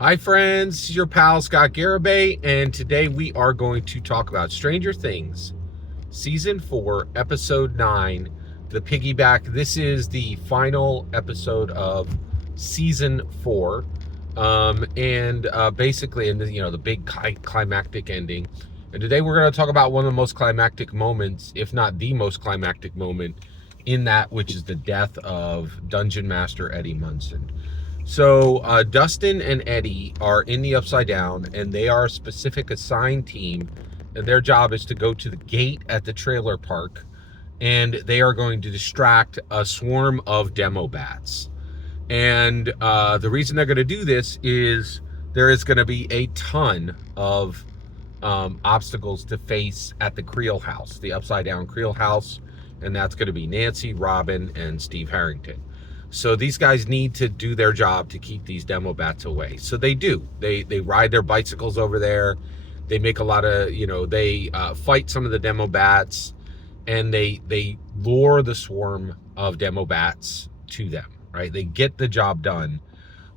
Hi friends, your pal Scott Garibay, and today we are going to talk about Stranger Things, Season 4, Episode 9, the Piggyback. This is the final episode of Season 4, and basically, the big climactic ending. And today we're going to talk about one of the most climactic moments, if not the most climactic moment, in that, which is the death of Dungeon Master Eddie Munson. So Dustin and Eddie are in the Upside Down, and they are a specific assigned team, and their job is to go to the gate at the trailer park, and they are going to distract a swarm of demo bats. And the reason they're going to do this is there is going to be a ton of obstacles to face at the Creel house, the Upside Down Creel house, and that's going to be Nancy, Robin, and Steve Harrington. So these guys need to do their job to keep these demo bats away. So they do. They ride their bicycles over there. They make a lot of, they fight some of the demo bats, and they lure the swarm of demo bats to them, right? They get the job done.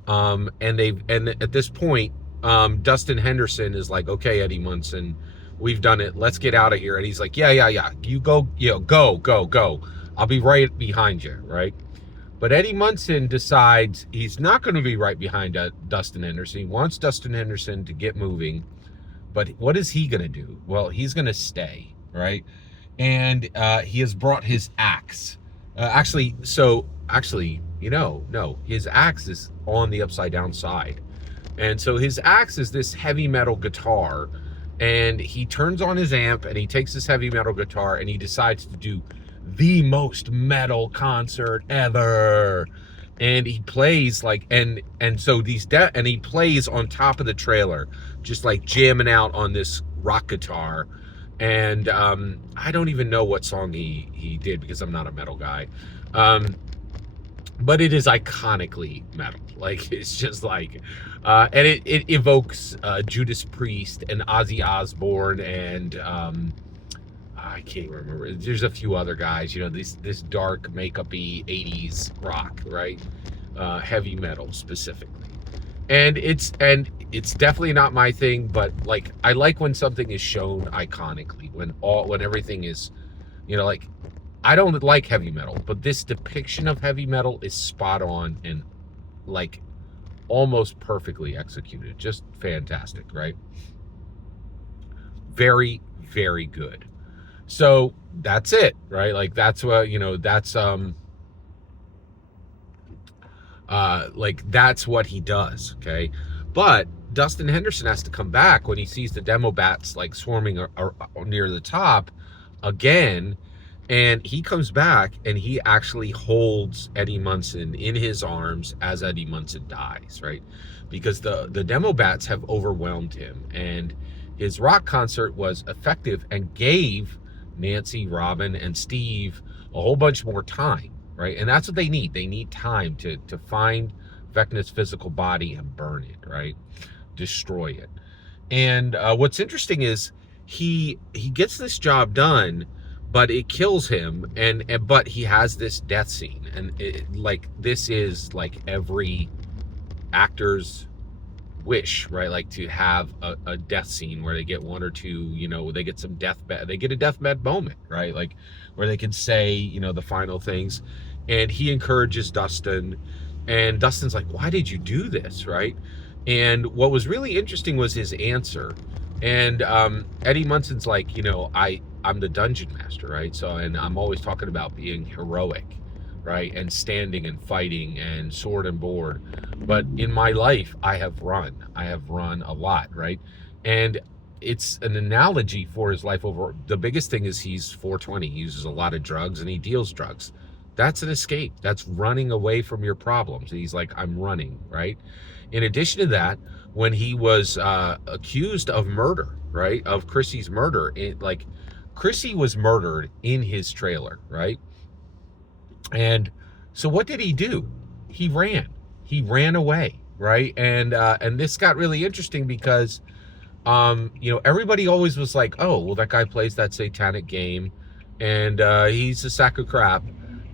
And at this point, Dustin Henderson is like, okay, Eddie Munson, we've done it. Let's get out of here. And he's like, yeah. You go, go. I'll be right behind you, right? But Eddie Munson decides he's not going to be right behind Dustin Henderson. He wants Dustin Henderson to get moving. But what is he going to do? Well, he's going to stay, right? And he has brought his axe. No. His axe is on the Upside Down side. And so his axe is this heavy metal guitar. And he turns on his amp, and he takes this heavy metal guitar, and he decides to do the most metal concert ever. And he plays and he plays on top of the trailer, just like jamming out on this rock guitar. And I don't even know what song he did, because I'm not a metal guy, but it is iconically metal. Like, it's just like and it evokes Judas Priest and Ozzy Osbourne, and I can't remember. There's a few other guys, this dark makeup-y 80s rock, right? Heavy metal specifically. And it's definitely not my thing, but like, I like when something is shown iconically, when everything is, I don't like heavy metal, but this depiction of heavy metal is spot on and like almost perfectly executed. Just fantastic, right? Very, very good. So that's it, right? Like, that's what, that's what he does, okay? But Dustin Henderson has to come back when he sees the demo bats like swarming near the top again, and he comes back and he actually holds Eddie Munson in his arms as Eddie Munson dies, right? Because the demo bats have overwhelmed him, and his rock concert was effective and gave Nancy, Robin, and Steve a whole bunch more time, right? And that's what they need. They need time to find Vecna's physical body and burn it, right? Destroy it. And what's interesting is he gets this job done, but it kills him, but he has this death scene, and this is like every actor's wish, right? Like, to have a death scene where they get one or two, they get some they get a deathbed moment, right? Like, where they can say, the final things. And he encourages Dustin, and Dustin's like, why did you do this, right? And what was really interesting was his answer. And Eddie Munson's like, I'm the dungeon master, right? So, and I'm always talking about being heroic, right? And standing and fighting and sword and board. But in my life, I have run a lot, right? And it's an analogy for his life over. The biggest thing is he's 420. He uses a lot of drugs, and he deals drugs. That's an escape. That's running away from your problems. He's like, I'm running, right? In addition to that, when he was accused of murder, right? Of Chrissy's murder, Chrissy was murdered in his trailer, right? And so what did he do? He ran away, right? And this got really interesting because, everybody always was like, oh, well, that guy plays that satanic game, and he's a sack of crap.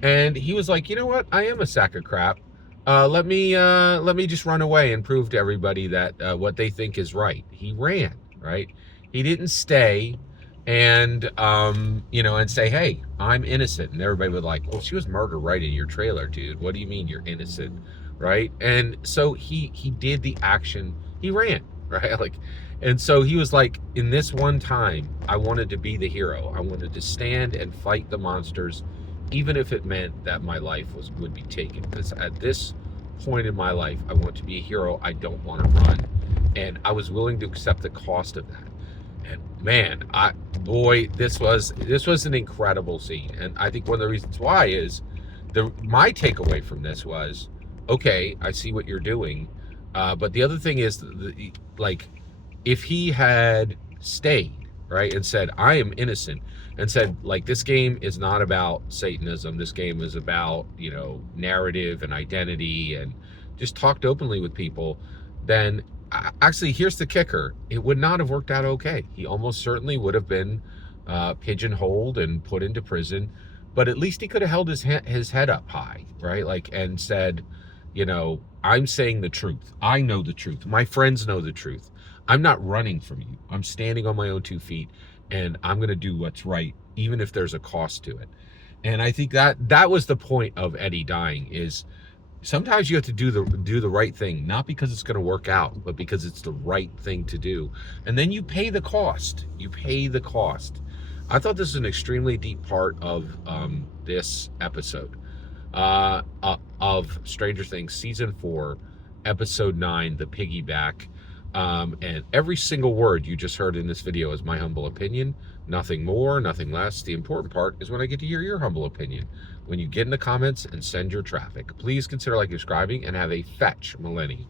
And he was like, you know what? I am a sack of crap, let me just run away and prove to everybody that what they think is right. He ran, right? He didn't stay and and say, hey, I'm innocent. And everybody would like, well, she was murdered right in your trailer, dude. What do you mean you're innocent? Right? And so he did the action. He ran, right? Like, and so he was like, in this one time, I wanted to be the hero. I wanted to stand and fight the monsters, even if it meant that my life would be taken. Because at this point in my life, I want to be a hero. I don't want to run, and I was willing to accept the cost of that. And man, this was an incredible scene. And I think one of the reasons why is my takeaway from this was, okay, I see what you're doing, but the other thing is, like, if he had stayed, right, and said, I am innocent, and said, like, this game is not about Satanism, this game is about, narrative and identity, and just talked openly with people, then actually, here's the kicker, it would not have worked out okay. He almost certainly would have been pigeonholed and put into prison, but at least he could have held his head up high, right, like, and said, I'm saying the truth. I know the truth. My friends know the truth. I'm not running from you. I'm standing on my own 2 feet, and I'm going to do what's right, even if there's a cost to it. And I think that was the point of Eddie dying, is sometimes you have to do the right thing, not because it's going to work out, but because it's the right thing to do. And then you pay the cost. You pay the cost. I thought this was an extremely deep part of this episode of Stranger Things season 4, episode 9, the Piggyback. And every single word you just heard in this video is my humble opinion. Nothing more, nothing less. The important part is when I get to hear your humble opinion. When you get in the comments and send your traffic. Please consider subscribing and have a fetch millennium.